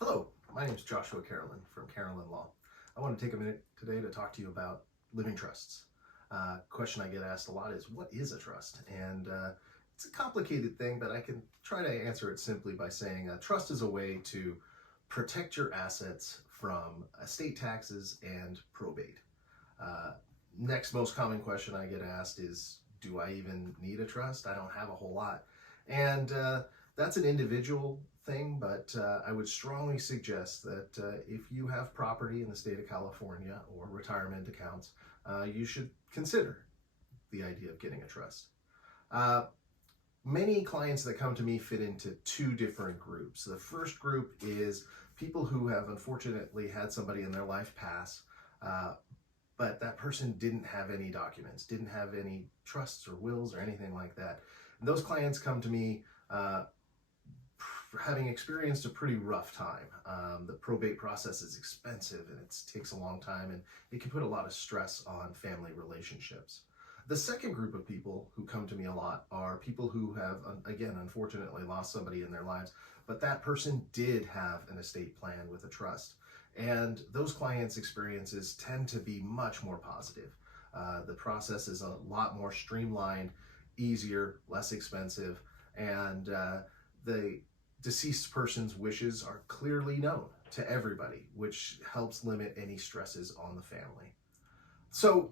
Hello, my name is Joshua Carolan from Carolan Law. I want to take a minute today to talk to you about living trusts. Question I get asked a lot is, what is a trust? And it's a complicated thing, but I can try to answer it simply by saying a trust is a way to protect your assets from estate taxes and probate. Next most common question I get asked is, do I even need a trust? I don't have a whole lot. And that's an individual thing, but I would strongly suggest that if you have property in the state of California or retirement accounts, you should consider the idea of getting a trust. Many clients that come to me fit into two different groups. The first group is people who have unfortunately had somebody in their life pass, but that person didn't have any documents, didn't have any trusts or wills or anything like that. And those clients come to me having experienced a pretty rough time. The probate process is expensive and it takes a long time, and it can put a lot of stress on family relationships. The second group of people who come to me a lot are people who have, again, unfortunately lost somebody in their lives, but that person did have an estate plan with a trust. And those clients' experiences tend to be much more positive. The process is a lot more streamlined, easier, less expensive, and the deceased person's wishes are clearly known to everybody, which helps limit any stresses on the family. So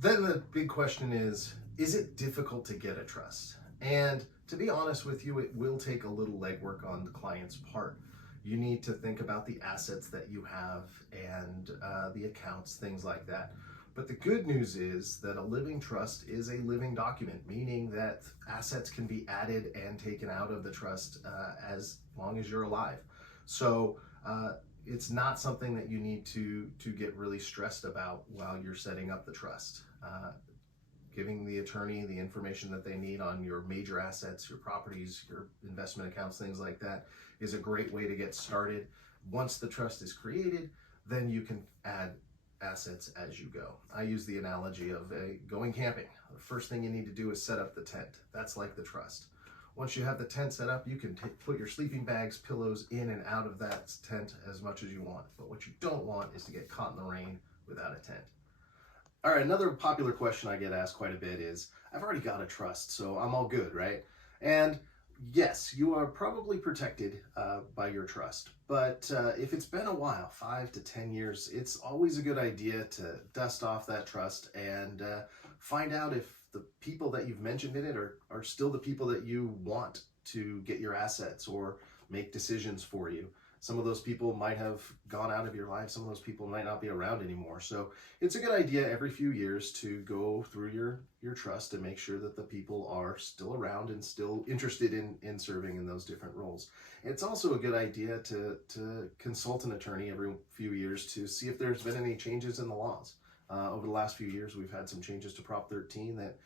then the big question is it difficult to get a trust? And to be honest with you, it will take a little legwork on the client's part. You need to think about the assets that you have and the accounts, things like that. But the good news is that a living trust is a living document, meaning that assets can be added and taken out of the trust as long as you're alive. So it's not something that you need to get really stressed about while you're setting up the trust. Giving the attorney the information that they need on your major assets, your properties, your investment accounts, things like that, is a great way to get started. Once the trust is created, then you can add assets as you go. I use the analogy of going camping. The first thing you need to do is set up the tent. That's like the trust. Once you have the tent set up, you can put your sleeping bags, pillows in and out of that tent as much as you want. But what you don't want is to get caught in the rain without a tent. All right, another popular question I get asked quite a bit is, I've already got a trust, so I'm all good, right? And yes, you are probably protected by your trust, but if it's been a while, 5 to 10 years, it's always a good idea to dust off that trust and find out if the people that you've mentioned in it are still the people that you want to get your assets or make decisions for you. Some of those people might have gone out of your life. Some of those people might not be around anymore. So it's a good idea every few years to go through your trust and make sure that the people are still around and still interested in serving in those different roles. It's also a good idea to consult an attorney every few years to see if there's been any changes in the laws. Over the last few years, we've had some changes to Prop 13 that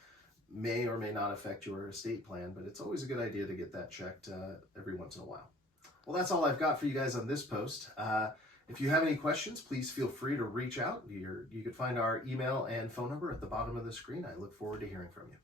may or may not affect your estate plan, but it's always a good idea to get that checked every once in a while. Well, that's all I've got for you guys on this post. If you have any questions, please feel free to reach out. You can find our email and phone number at the bottom of the screen. I look forward to hearing from you.